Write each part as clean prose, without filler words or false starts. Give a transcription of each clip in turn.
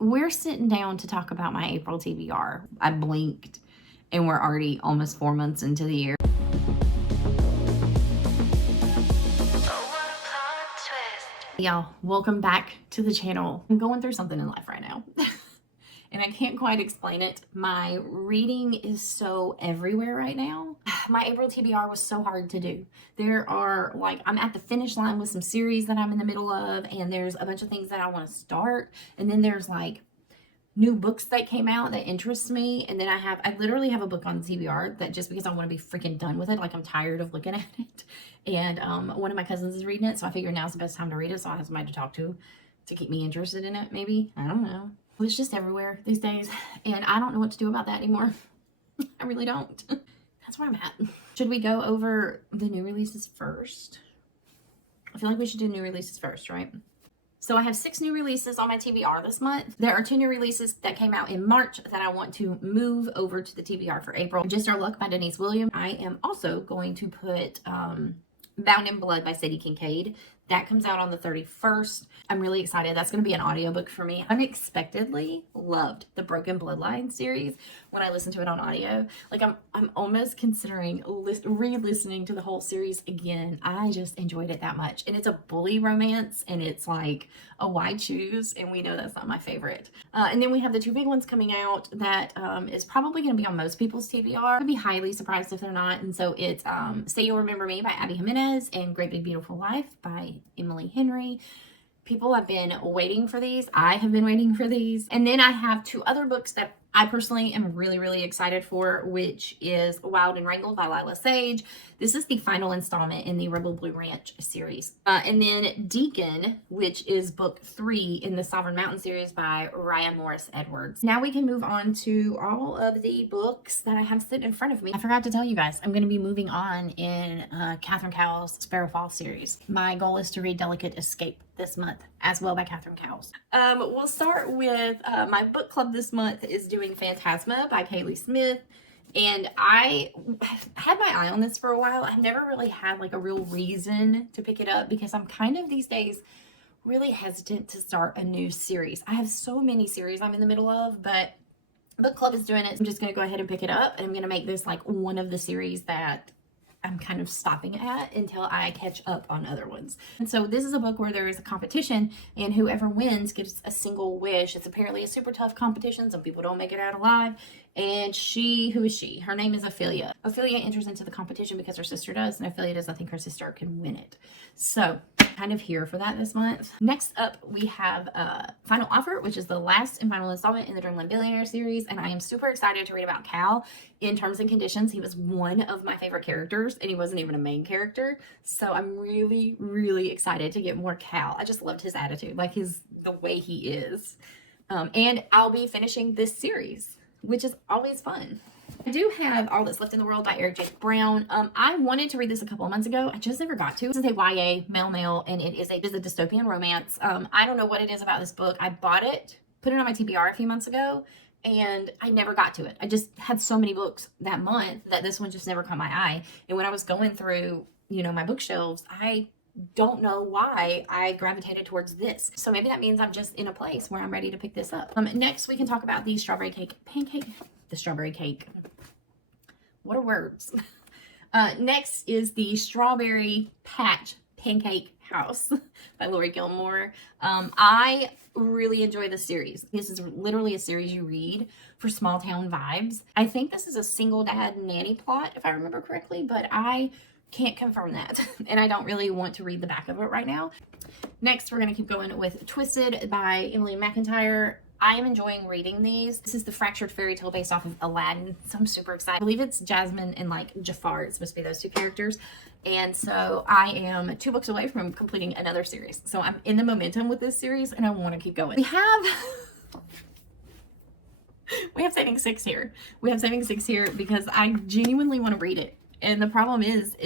we're sitting down to talk about my April TBR. I blinked and we're already almost 4 months into the year. Y'all, welcome back to the channel. I'm going through something in life right now. And I can't quite explain it. My reading is so everywhere right now. My April TBR was so hard to do. There are, like, I'm at the finish line with some series that I'm in the middle of, and there's a bunch of things that I want to start. And then there's like new books that came out that interest me. And then I literally have a book on TBR that just because I want to be freaking done with it. Like, I'm tired of looking at it. And one of my cousins is reading it. So I figured now's the best time to read it. So I have somebody to talk to keep me interested in it, maybe. I don't know. It's just everywhere these days, and I don't know what to do about that anymore. I really don't. That's where I'm at. Should we go over the new releases first? I feel like we should do new releases first, right? So I have 6 new releases on my TBR this month. There are 2 new releases that came out in March that I want to move over to the TBR for April. Just Our Luck by Denise Williams. I am also going to put Bound in Blood by Sadie Kincaid. That comes out on the 31st. I'm really excited. That's going to be an audiobook for me. Unexpectedly loved the Broken Bloodline series when I listened to it on audio. Like, I'm almost considering re-listening to the whole series again. I just enjoyed it that much. And it's a bully romance, and it's like a why choose, and we know that's not my favorite. And then we have the 2 big ones coming out that is probably going to be on most people's TBR. I'd be highly surprised if they're not. And so it's Say You'll Remember Me by Abby Jimenez and Great Big Beautiful Life by Emily Henry. People have been waiting for these. I have been waiting for these. And then I have 2 other books that I personally am really, really excited for, which is Wild and Wrangled by Lila Sage. This is the final installment in the Rebel Blue Ranch series. And then Deacon, which is book 3 in the Sovereign Mountain series by Raya Morris Edwards. Now we can move on to all of the books that I have sitting in front of me. I forgot to tell you guys, I'm going to be moving on in Catherine Cowell's Sparrow Falls series. My goal is to read Delicate Escape this month as well by Catherine Cowell. We'll start with my book club this month is doing Phantasma by Kaylee Smith. And I had my eye on this for a while. I've never really had like a real reason to pick it up because I'm kind of these days really hesitant to start a new series. I have so many series I'm in the middle of, but book club is doing it. So I'm just going to go ahead and pick it up, and I'm going to make this like one of the series that I'm kind of stopping at until I catch up on other ones. And so this is a book where there is a competition, and whoever wins gets a single wish. It's apparently a super tough competition. Some people don't make it out alive. And who is she? Her name is Ophelia. Ophelia enters into the competition because her sister does, and Ophelia doesn't think her sister can win it. So kind of here for that this month. Next up, we have Final Offer, which is the last and final installment in the Dreamland Billionaire series. And I am super excited to read about Cal. In Terms and Conditions, he was one of my favorite characters, and he wasn't even a main character. So I'm really, really excited to get more Cal. I just loved his attitude, like the way he is. And I'll be finishing this series, which is always fun. I do have All That's Left in the World by Eric J. Brown. I wanted to read this a couple of months ago. I just never got to. This is a YA male, and it is a dystopian romance. I don't know what it is about this book. I bought it, put it on my TBR a few months ago, and I never got to it. I just had so many books that month that this one just never caught my eye. And when I was going through, my bookshelves, I don't know why I gravitated towards this. So maybe that means I'm just in a place where I'm ready to pick this up. Next, we can talk about the Strawberry Cake Pancake. The Strawberry Cake. What are words? Next is the Strawberry Patch Pancake House by Lori Gilmore. I really enjoy this series. This is literally a series you read for small town vibes. I think this is a single dad nanny plot, if I remember correctly, but I can't confirm that, and I don't really want to read the back of it right now. Next, we're going to keep going with Twisted by Emily McIntyre. I am enjoying reading these. This is the fractured fairy tale based off of Aladdin, so I'm super excited. I believe it's Jasmine and like Jafar. It's supposed to be those 2 characters. And so I am 2 books away from completing another series. So I'm in the momentum with this series, and I want to keep going. We have Saving 6 here. We have Saving 6 here because I genuinely want to read it. And the problem is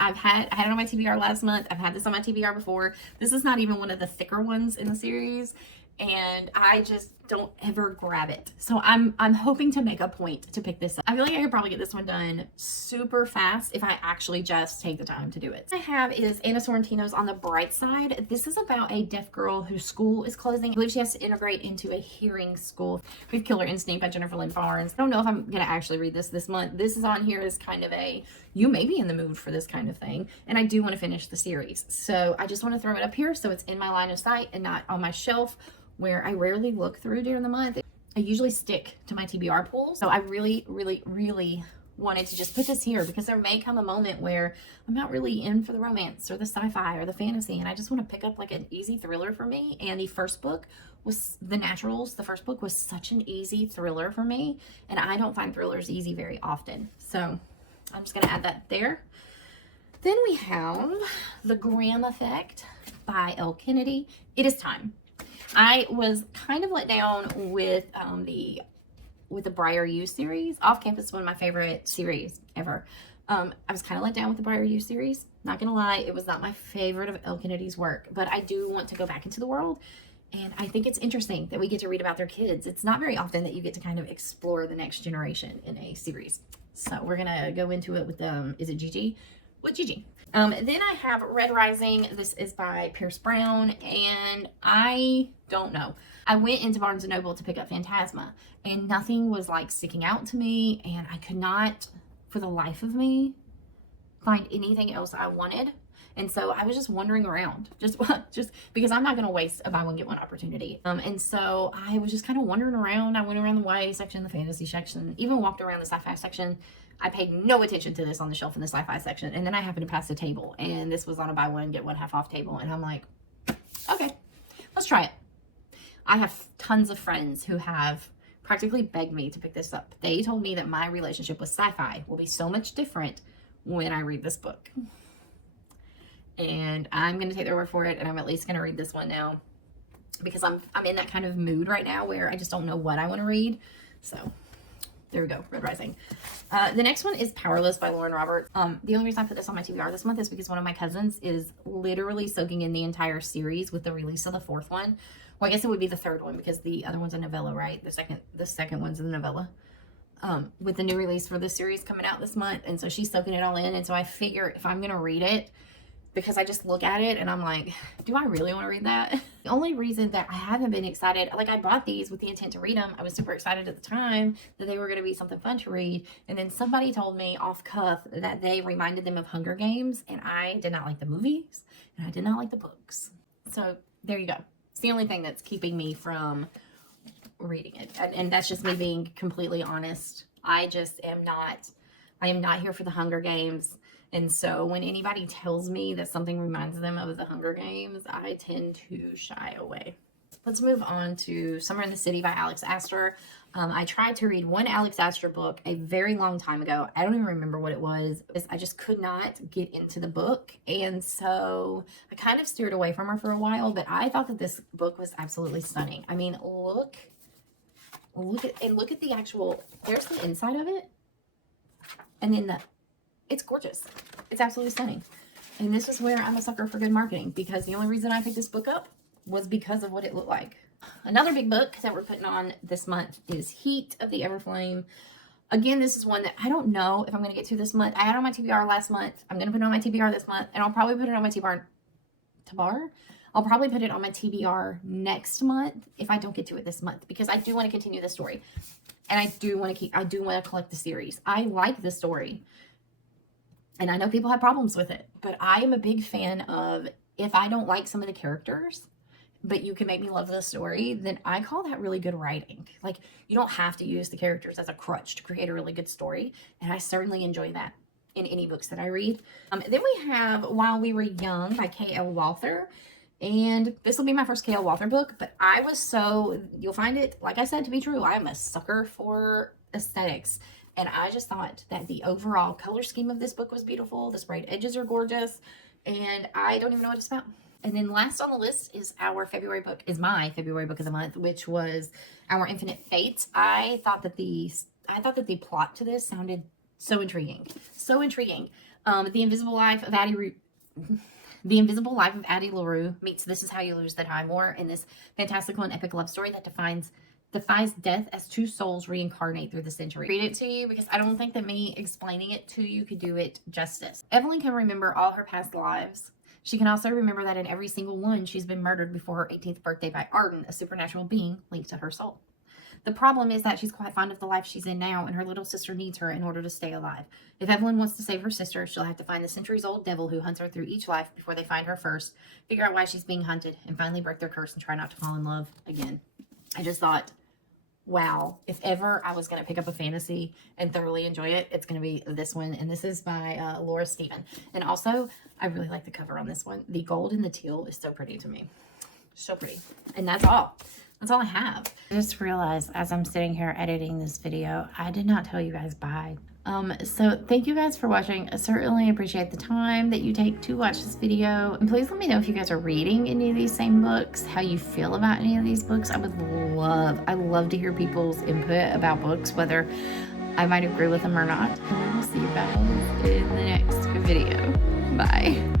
I had it on my TBR last month. I've had this on my TBR before. This is not even one of the thicker ones in the series. And I just don't ever grab it. So I'm hoping to make a point to pick this up. I feel like I could probably get this one done super fast if I actually just take the time to do it. What I have is Anna Sorrentino's On the Bright Side. This is about a deaf girl whose school is closing. I believe she has to integrate into a hearing school. We have Killer Instinct by Jennifer Lynn Barnes. I don't know if I'm gonna actually read this month. This is on here as kind of a, you may be in the mood for this kind of thing. And I do want to finish the series. So I just want to throw it up here so it's in my line of sight and not on my shelf where I rarely look through during the month. I usually stick to my TBR pools. So I really, really, really wanted to just put this here because there may come a moment where I'm not really in for the romance or the sci-fi or the fantasy, and I just want to pick up like an easy thriller for me. And the first book was The Naturals. The first book was such an easy thriller for me, and I don't find thrillers easy very often. So I'm just going to add that there. Then we have The Graham Effect by Elle Kennedy. It is time. I was kind of let down with the Briar U series. Off Campus is one of my favorite series ever. I was kind of let down with the Briar U series. Not gonna lie, it was not my favorite of Elle Kennedy's work, but I do want to go back into the world, and I think it's interesting that we get to read about their kids. It's not very often that you get to kind of explore the next generation in a series. So we're gonna go into it with is it Gigi? With Gigi. Then I have Red Rising. This is by Pierce Brown, and I don't know. I went into Barnes & Noble to pick up Phantasma, and nothing was like sticking out to me, and I could not, for the life of me, find anything else I wanted. And so I was just wandering around, just because I'm not going to waste a buy one, get one opportunity. And so I was just kind of wandering around. I went around the YA section, the fantasy section, even walked around the sci-fi section. I paid no attention to this on the shelf in the sci-fi section. And then I happened to pass the table, and this was on a buy one, get one half off table. And I'm like, okay, let's try it. I have tons of friends who have practically begged me to pick this up. They told me that my relationship with sci-fi will be so much different when I read this book. And I'm going to take their word for it, and I'm at least going to read this one now because I'm in that kind of mood right now where I just don't know what I want to read. So there we go, Red Rising. The next one is Powerless by Lauren Roberts. The only reason I put this on my TBR this month is because one of my cousins is literally soaking in the entire series with the release of the fourth one. Well, I guess it would be the third one because the other one's a novella, right? The second one's a novella. With the new release for this series coming out this month. And so she's soaking it all in. And so I figure if I'm going to read it, because I just look at it and I'm like, do I really want to read that? The only reason that I haven't been excited, like I bought these with the intent to read them. I was super excited at the time that they were going to be something fun to read. And then somebody told me off cuff that they reminded them of Hunger Games. And I did not like the movies and I did not like the books. So there you go. It's the only thing that's keeping me from reading it. And that's just me being completely honest. I am not here for the Hunger Games. And so when anybody tells me that something reminds them of the Hunger Games, I tend to shy away. Let's move on to Summer in the City by Alex Astor. I tried to read one Alex Astor book a very long time ago. I don't even remember what it was. I just could not get into the book. And so I kind of steered away from her for a while, but I thought that this book was absolutely stunning. I mean, look at the actual, there's the inside of it. And then it's gorgeous. It's absolutely stunning. And this is where I'm a sucker for good marketing, because the only reason I picked this book up was because of what it looked like. Another big book that we're putting on this month is Heat of the Everflame. Again, this is one that I don't know if I'm going to get to this month. I had it on my TBR last month. I'm going to put it on my TBR this month, and I'll probably put it on my TBR. I'll probably put it on my TBR next month if I don't get to it this month, because I do want to continue the story. And I do want to collect the series. I like the story. And I know people have problems with it, but I am a big fan of, if I don't like some of the characters, but you can make me love the story, then I call that really good writing. Like, you don't have to use the characters as a crutch to create a really good story. And I certainly enjoy that in any books that I read. Then we have While We Were Young by K.L. Walther. And this will be my first K.L. Walther book, but you'll find it, like I said, to be true. I am a sucker for aesthetics. And I just thought that the overall color scheme of this book was beautiful. The sprayed edges are gorgeous. And I don't even know what it's about. And then last on the list is my February book of the month, which was Our Infinite Fates. I thought that the plot to this sounded so intriguing. So intriguing. The Invisible Life of Addie LaRue meets This Is How You Lose the Time War in this fantastical and epic love story that defines defies death as two souls reincarnate through the century. Read it to you because I don't think that me explaining it to you could do it justice. Evelyn can remember all her past lives. She can also remember that in every single one, she's been murdered before her 18th birthday by Arden, a supernatural being linked to her soul. The problem is that she's quite fond of the life she's in now, and her little sister needs her in order to stay alive. If Evelyn wants to save her sister, she'll have to find the centuries-old devil who hunts her through each life before they find her first, figure out why she's being hunted, and finally break their curse and try not to fall in love again. I just thought, wow, if ever I was going to pick up a fantasy and thoroughly enjoy it, it's going to be this one. And this is by Laura Stephen. And also, I really like the cover on this one. The gold and the teal is so pretty to me. So pretty. And that's all. That's all I have. I just realized as I'm sitting here editing this video, I did not tell you guys bye. So thank you guys for watching. I certainly appreciate the time that you take to watch this video. And please let me know if you guys are reading any of these same books, how you feel about any of these books. I love to hear people's input about books, whether I might agree with them or not. And I will see you guys in the next video. Bye.